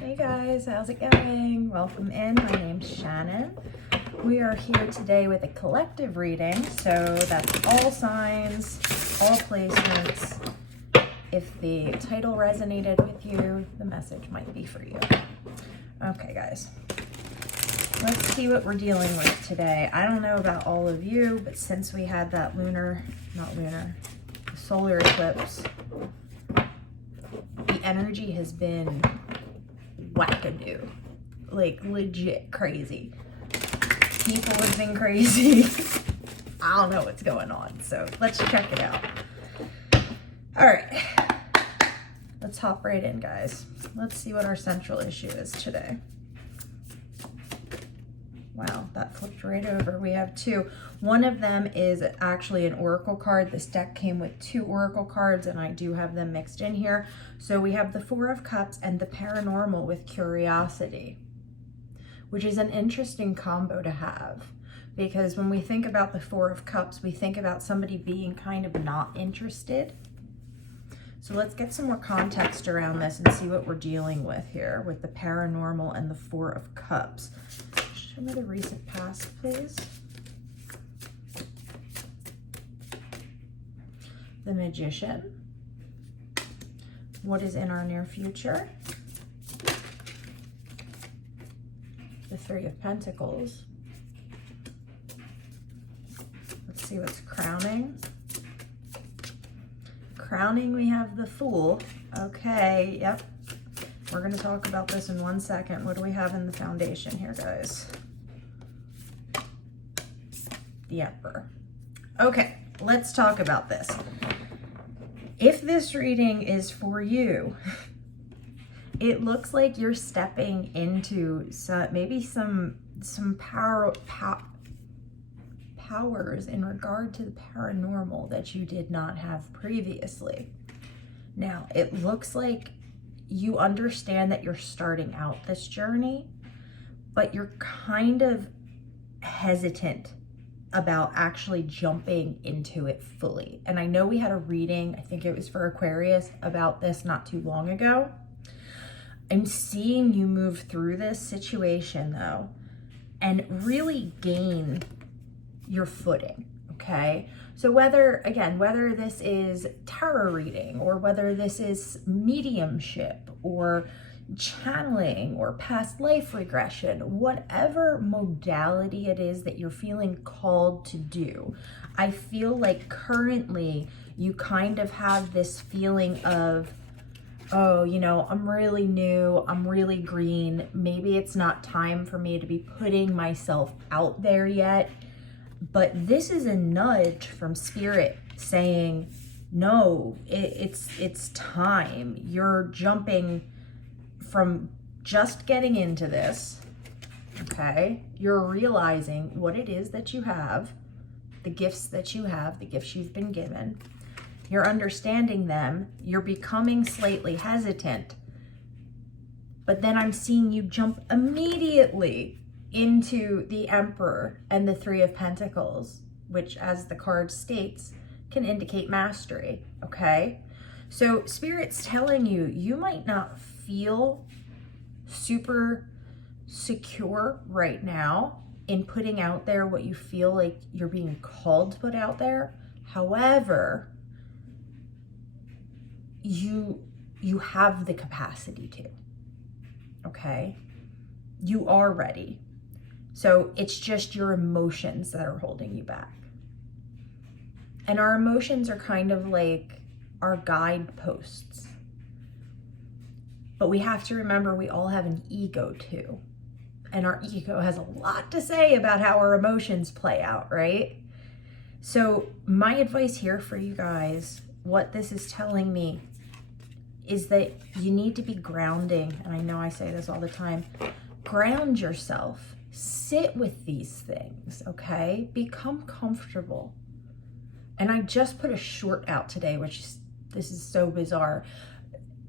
Hey guys, how's it going? Welcome in. My name's Shannon. We are here today with a collective reading, so that's all signs, all placements. If the title resonated with you, the message might be for you. Okay guys, let's see what we're dealing with today. I don't know about all of you, but since we had that solar eclipse, the energy has been wackadoo, like legit crazy. People have been crazy. I don't know what's going on, so let's check it out. All right, let's hop right in, guys. Let's see what our central issue is today. Wow, that flipped right over. We have two. One of them is actually an oracle card. This deck came with two oracle cards, and I do have them mixed in here. So we have the Four of Cups and the Paranormal with Curiosity, which is an interesting combo to have, because when we think about the Four of Cups, we think about somebody being kind of not interested. So let's get some more context around this and see what we're dealing with here with the Paranormal and the Four of Cups. Show me the recent past, please. The Magician. What is in our near future? The Three of Pentacles. Let's see what's crowning. Crowning, we have the Fool. Okay, yep. We're going to talk about this in 1 second. What do we have in the foundation here, guys? The Emperor. Okay, let's talk about this. If this reading is for you, it looks like you're stepping into maybe some powers in regard to the paranormal that you did not have previously. Now, it looks like you understand that you're starting out this journey, but you're kind of hesitant about actually jumping into it fully. And I know we had a reading, I think it was for Aquarius, about this not too long ago. I'm seeing you move through this situation though, and really gain your footing, okay? So whether this is tarot reading, or whether this is mediumship, or channeling, or past life regression, whatever modality it is that you're feeling called to do, I feel like currently you kind of have this feeling of, oh, you know, I'm really new, I'm really green, maybe it's not time for me to be putting myself out there yet. But this is a nudge from Spirit saying, no, it's time. You're jumping from just getting into this, okay? You're realizing what it is that you have, the gifts that you have, the gifts you've been given. You're understanding them. You're becoming slightly hesitant. But then I'm seeing you jump immediately into the Emperor and the Three of Pentacles, which, as the card states, can indicate mastery, okay? So Spirit's telling you, you might not feel super secure right now in putting out there what you feel like you're being called to put out there. However, you have the capacity to, okay? You are ready. So it's just your emotions that are holding you back. And our emotions are kind of like our guideposts. But we have to remember we all have an ego too. And our ego has a lot to say about how our emotions play out, right? So my advice here for you guys, what this is telling me, is that you need to be grounding. And I know I say this all the time. Ground yourself. Sit with these things, okay? Become comfortable. And I just put a short out today, this is so bizarre.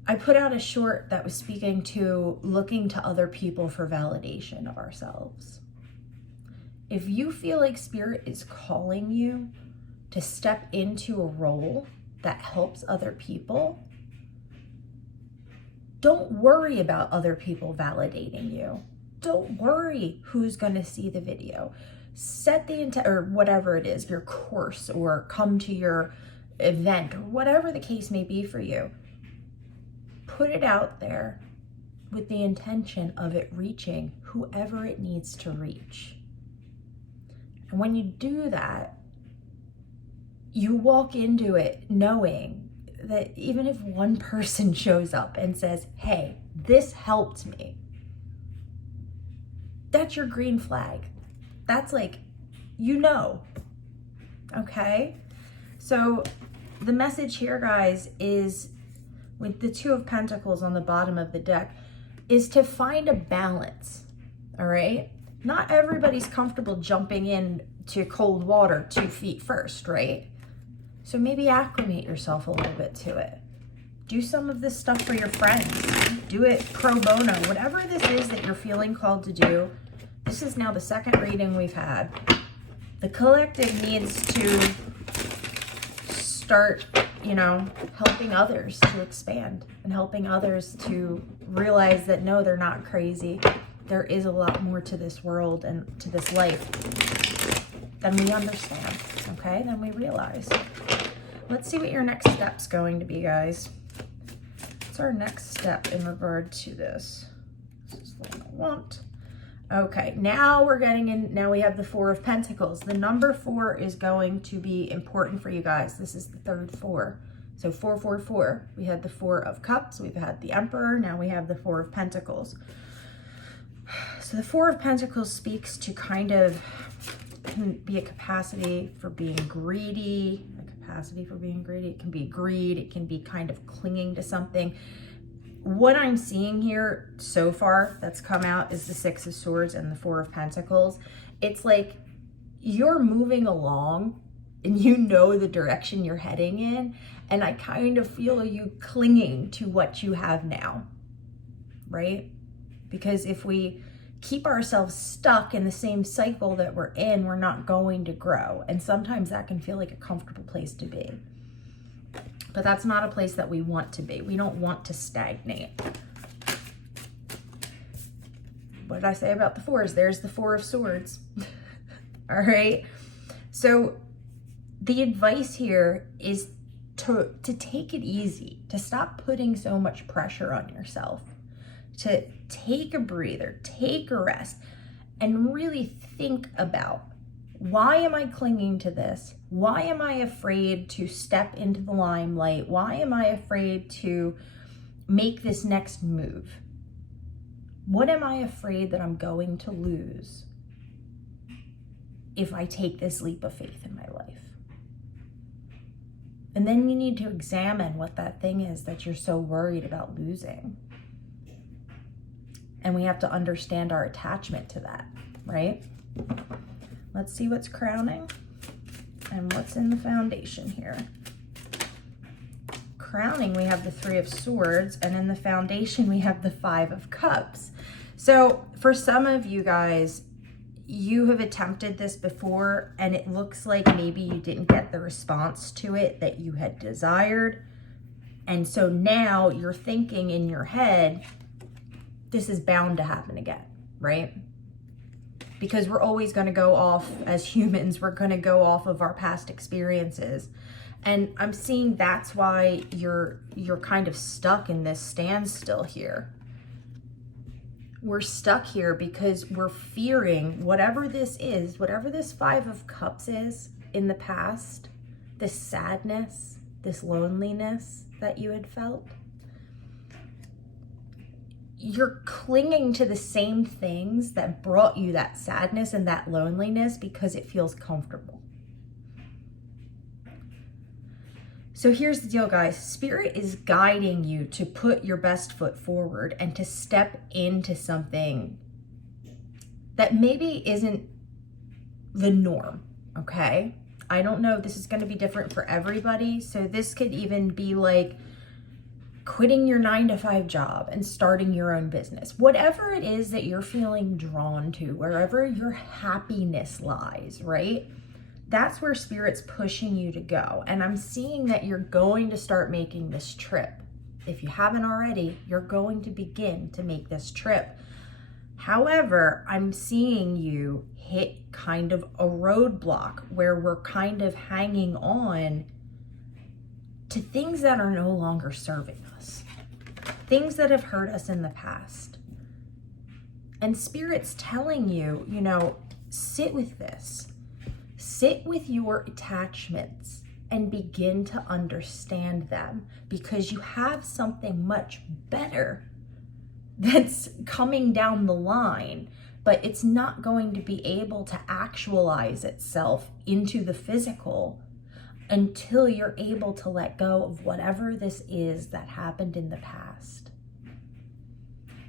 I put out a short that was speaking to looking to other people for validation of ourselves. If you feel like Spirit is calling you to step into a role that helps other people, Don't worry about other people validating you. Don't worry who's going to see the video. Set the intent, or whatever it is, your course, or come to your event, or whatever the case may be for you. Put it out there with the intention of it reaching whoever it needs to reach. And when you do that, you walk into it knowing that even if one person shows up and says, hey, this helped me, that's your green flag. That's like, okay? So the message here, guys, is with the Two of Pentacles on the bottom of the deck, is to find a balance, all right? Not everybody's comfortable jumping in to cold water 2 feet first, right? So maybe acclimate yourself a little bit to it. Do some of this stuff for your friends. Do it pro bono. Whatever this is that you're feeling called to do, this is now the second reading we've had. The collective needs to start, helping others to expand and helping others to realize that no, they're not crazy. There is a lot more to this world and to this life than we understand, okay? Than we realize. Let's see what your next step's going to be, guys. What's our next step in regard to this? This is the one I want. Okay, now we're getting in, now we have the Four of Pentacles. The number 4 is going to be important for you guys. This is the third 4. So 4, 4, 4. We had the Four of Cups, we've had the Emperor, now we have the Four of Pentacles. So the Four of Pentacles speaks to kind of, can be a capacity for being greedy, it can be greed, it can be kind of clinging to something. What I'm seeing here so far that's come out is the Six of Swords and the Four of Pentacles. It's like you're moving along and you know the direction you're heading in, and I kind of feel you clinging to what you have now, right? Because if we keep ourselves stuck in the same cycle that we're in, we're not going to grow. And sometimes that can feel like a comfortable place to be. But that's not a place that we want to be. We don't want to stagnate. What did I say about the fours? There's the Four of Swords. All right. So the advice here is to take it easy, to stop putting so much pressure on yourself, to take a breather, take a rest, and really think about, why am I clinging to this? Why am I afraid to step into the limelight? Why am I afraid to make this next move? What am I afraid that I'm going to lose if I take this leap of faith in my life? And then you need to examine what that thing is that you're so worried about losing. And we have to understand our attachment to that, right? Let's see what's crowning and what's in the foundation here. Crowning, we have the Three of Swords, and in the foundation, we have the Five of Cups. So for some of you guys, you have attempted this before, and it looks like maybe you didn't get the response to it that you had desired. And so now you're thinking in your head, this is bound to happen again, right? Because we're always going to go off, as humans, we're going to go off of our past experiences. And I'm seeing that's why you're kind of stuck in this standstill here. We're stuck here because we're fearing whatever this is, whatever this Five of Cups is in the past, this sadness, this loneliness that you had felt. You're clinging to the same things that brought you that sadness and that loneliness because it feels comfortable. So here's the deal, guys. Spirit is guiding you to put your best foot forward and to step into something that maybe isn't the norm, okay? I don't know. This is going to be different for everybody. So this could even be like quitting your 9-to-5 job and starting your own business. Whatever it is that you're feeling drawn to, wherever your happiness lies, right? That's where Spirit's pushing you to go. And I'm seeing that you're going to start making this trip if you haven't already, you're going to begin to make this trip. However, I'm seeing you hit kind of a roadblock where we're kind of hanging on to things that are no longer serving us, things that have hurt us in the past. And Spirit's telling you, you know, sit with this. Sit with your attachments and begin to understand them, because you have something much better that's coming down the line, but it's not going to be able to actualize itself into the physical until you're able to let go of whatever this is that happened in the past.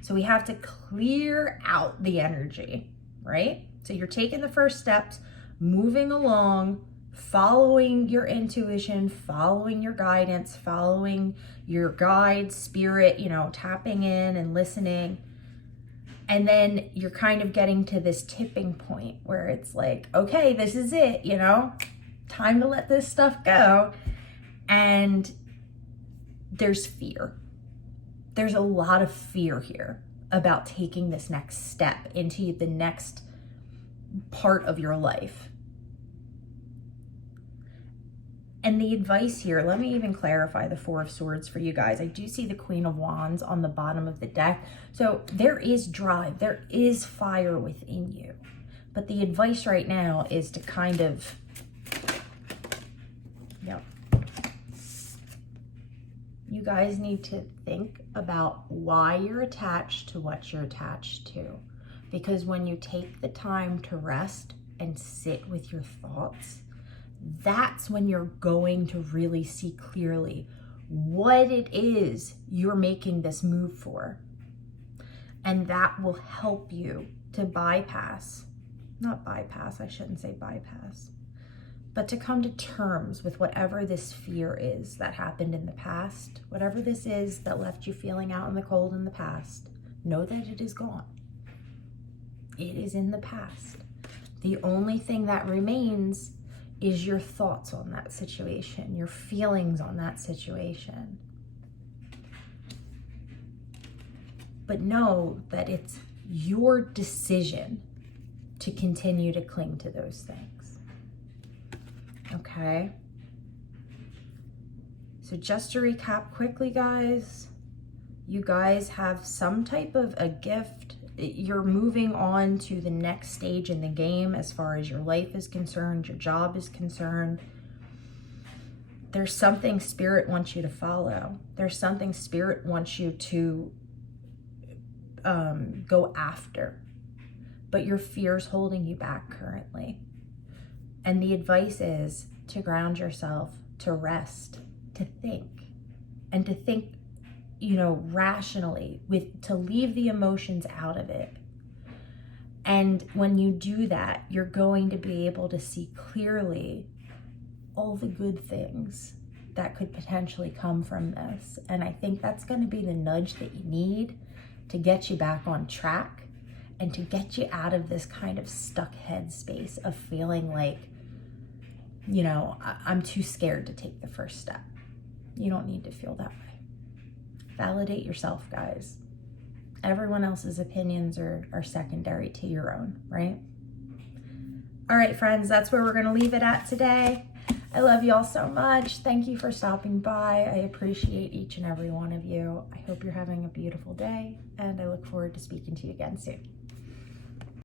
So we have to clear out the energy, right? So you're taking the first steps, moving along, following your intuition, following your guidance, following your guide, spirit, you know, tapping in and listening. And then you're kind of getting to this tipping point where it's like, okay, this is it, you know, time to let this stuff go. And there's fear. There's a lot of fear here about taking this next step into the next part of your life. And the advice here, let me even clarify the Four of Swords for you guys. I do see the Queen of Wands on the bottom of the deck. So there is drive, there is fire within you. But the advice right now is to kind of, you guys need to think about why you're attached to what you're attached to. Because when you take the time to rest and sit with your thoughts, that's when you're going to really see clearly what it is you're making this move for. And that will help you to bypass, not bypass, I shouldn't say bypass, but to come to terms with whatever this fear is that happened in the past, whatever this is that left you feeling out in the cold in the past. Know that it is gone. It is in the past. The only thing that remains is your thoughts on that situation, your feelings on that situation. But know that it's your decision to continue to cling to those things. Okay? So just to recap quickly, guys, you guys have some type of a gift. You're moving on to the next stage in the game as far as your life is concerned, your job is concerned. There's something Spirit wants you to follow. There's something Spirit wants you to go after. But your fear's holding you back currently. And the advice is to ground yourself, to rest, to think, and to think, you know, rationally, to leave the emotions out of it. And when you do that, you're going to be able to see clearly all the good things that could potentially come from this. And I think that's going to be the nudge that you need to get you back on track and to get you out of this kind of stuck headspace of feeling like, you know, I'm too scared to take the first step. You don't need to feel that way. Validate yourself, guys. Everyone else's opinions are secondary to your own, right? All right, friends, that's where we're going to leave it at today. I love you all so much. Thank you for stopping by. I appreciate each and every one of you. I hope you're having a beautiful day, and I look forward to speaking to you again soon.